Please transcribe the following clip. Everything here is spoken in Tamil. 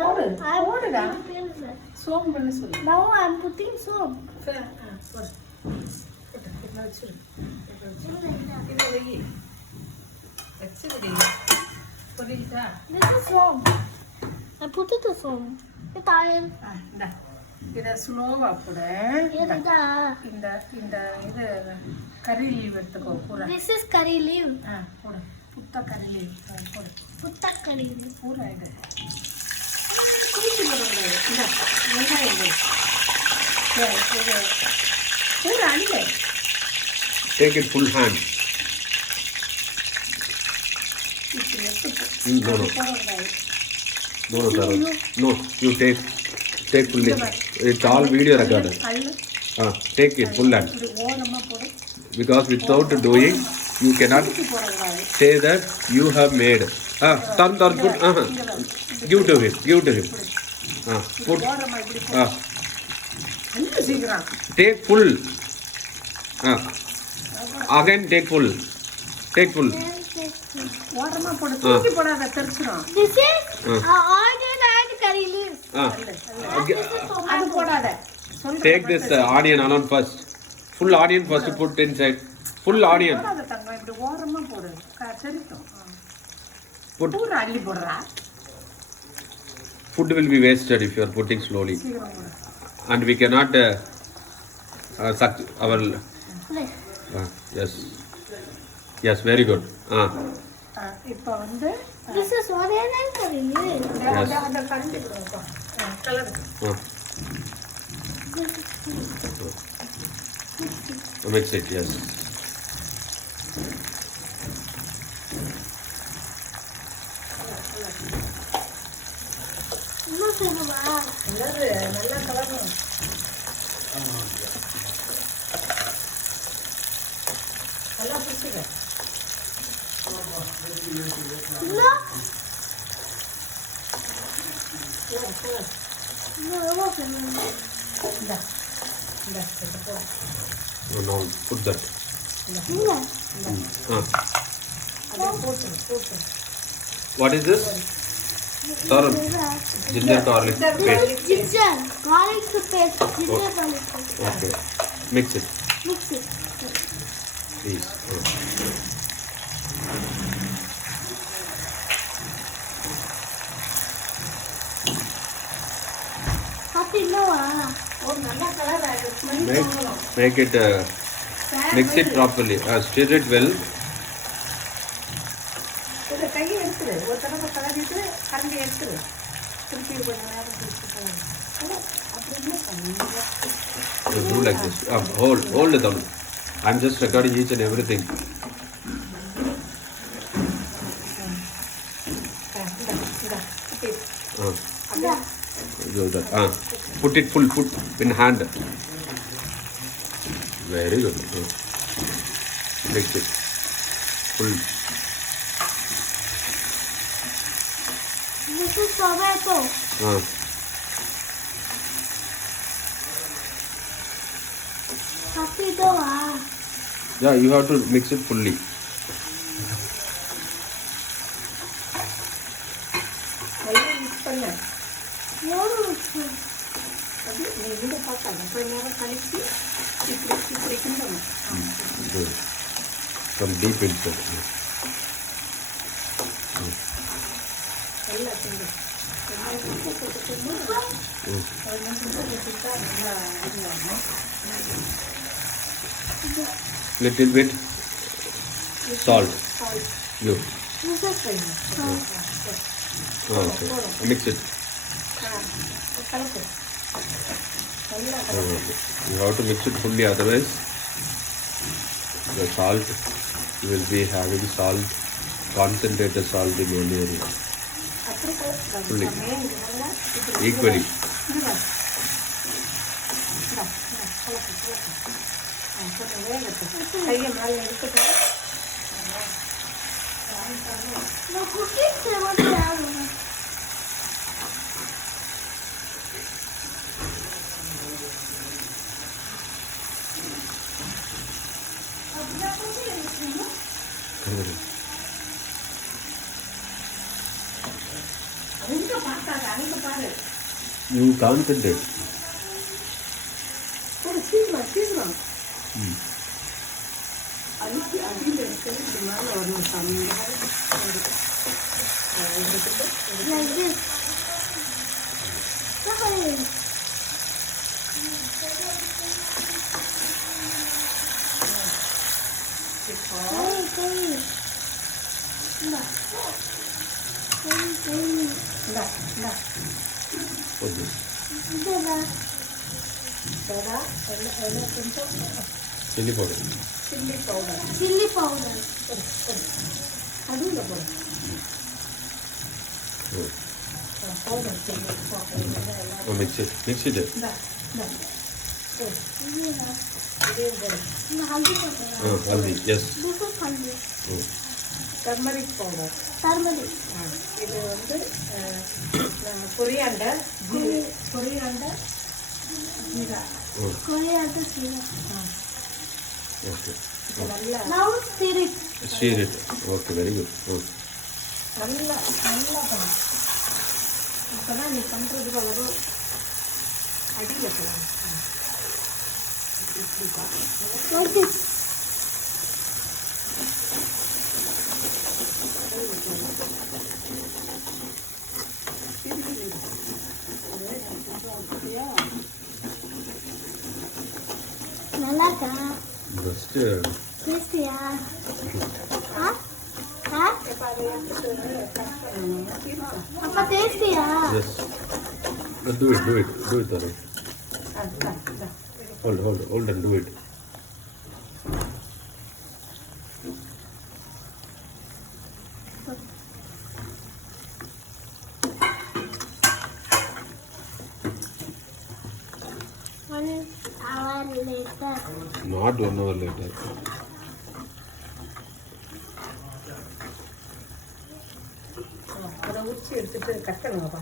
போடுடா. சோம் பண்ண சொல்லு. Now I'm putting soap. போடு. இதை வச்சிரு. இதை வெயி. வச்சிருடி. புரியுதா? This is soap. I put it to soap. It's iron. இந்தா. இதை ஸ்லோவாக போடு. இந்த இந்த இது கறி லீவ் எடுத்துக்கோ பூரா. This is curry leaf. போடு. புத்த கறி லீவ் போடு. Putta curry leaf. பூரா இது. கூட்டி போடுங்க. இந்த வெங்காயம் இது. பூரா அள்ளு. Take it full hand. No, Saroj. No, you take fully. It's all video recorded. Take it full hand. Because without doing, you cannot say that you have made. Turn, put. Give to him. Put. Take full. Again take full. Take full. ஓரமா போடு. தூக்கி போடாத தெரிச்சிரும். This is onion and curry leaf. அது போடாத. Take this onion alone first. Full onion first put inside. Full onion. போடாத தங்கம் இப்படி ஓரமா போடு. தெரிக்கும். Put. பூரா அள்ளி போடுறா. Food will be wasted if you are putting slowly. சீக்கிரம் போடு. And we cannot suck our. Yes, very good. இப்போ வந்து This is onion and curry leaf. அந்த கரண்டி கொடுங்க. கலர். Mix it, yes. நல்லா கலரணும். நல்லா பிடிச்சிக்க. Now put that. What is this? Saroj. Ginger garlic paste. Ginger garlic paste. Ginger garlic paste. Okay. Mix it, Mix it. please. Happy Noah. ஒரு நல்ல கலர் ஆயிடும். Make it. Mix it properly. Stir it well. இதை கையை எடுத்துரு. ஒரு தடவை கலரிட்டு கரண்டி எடுத்துரு. திருப்பி கொஞ்சம் நேரம் பிடிச்சிட்டு அப்படி Do like this. Hold it down. I'm just recording each and everything. Do that. Put it full. Put in hand. Very good. Mix it full. This is tomato. Happy Noah. Yeah, you have to mix it fully. நல்லா மிக்ஸ் பண்ண. அது நீ இந்த பார்த்தாங்க கொஞ்ச நேரம் கழிச்சு இப்படி கிண்டணும். Good. From deep inside. நல்லா கிண்டு. Little bit salt. You. Okay. Mix it. You have to mix it fully, otherwise the salt, you will be having salt, concentrated salt in one area. Fully. Equally. கையை மேலே எடுத்துட்டு No cooking seven. அங்க பார்த்தாங்க அங்க பாரு You concentrate. போடு சீக்கிரம் அடிச்சு அடியில் இருக்கிறது இது மேலே வரணும் சாமி Like this. Hey. இப்போ Hey. இந்தா. Hey. இந்தா Put this. இதா. சோடா எல்லாம் கொஞ்சம் Chili powder. Chilli powder Chili powder. அதுவும் போடு Oh. Powder chilli powder Oh, mix it. Mix it. இந்தா இதா. இதையும் போடு இந்த haldi powder. Oh, haldi. Yes. This is haldi. Oh. Turmeric powder Turmeric. இது வந்து coriander jeera Oh. Coriander seed. Okay. இது நல்லா Now stir it. Stir it. Okay, very good. Oh. நல்லா பண்ணணும் இப்போ தான் நீ பண்ணுறது அவ்வளோ அடியில் போகணும் இப்படி பார்க்கணும் Like this. நல்லா இருக்கா? Just டேஸ்டியா? ஆ? ஆ? அப்பா டேஸ்டியா? yes. Do it, Tarun. Hold and do it. One hour later. Not 1 hour later. அதை உரிச்சு எடுத்துட்டு கட் பண்ணுங்கப்பா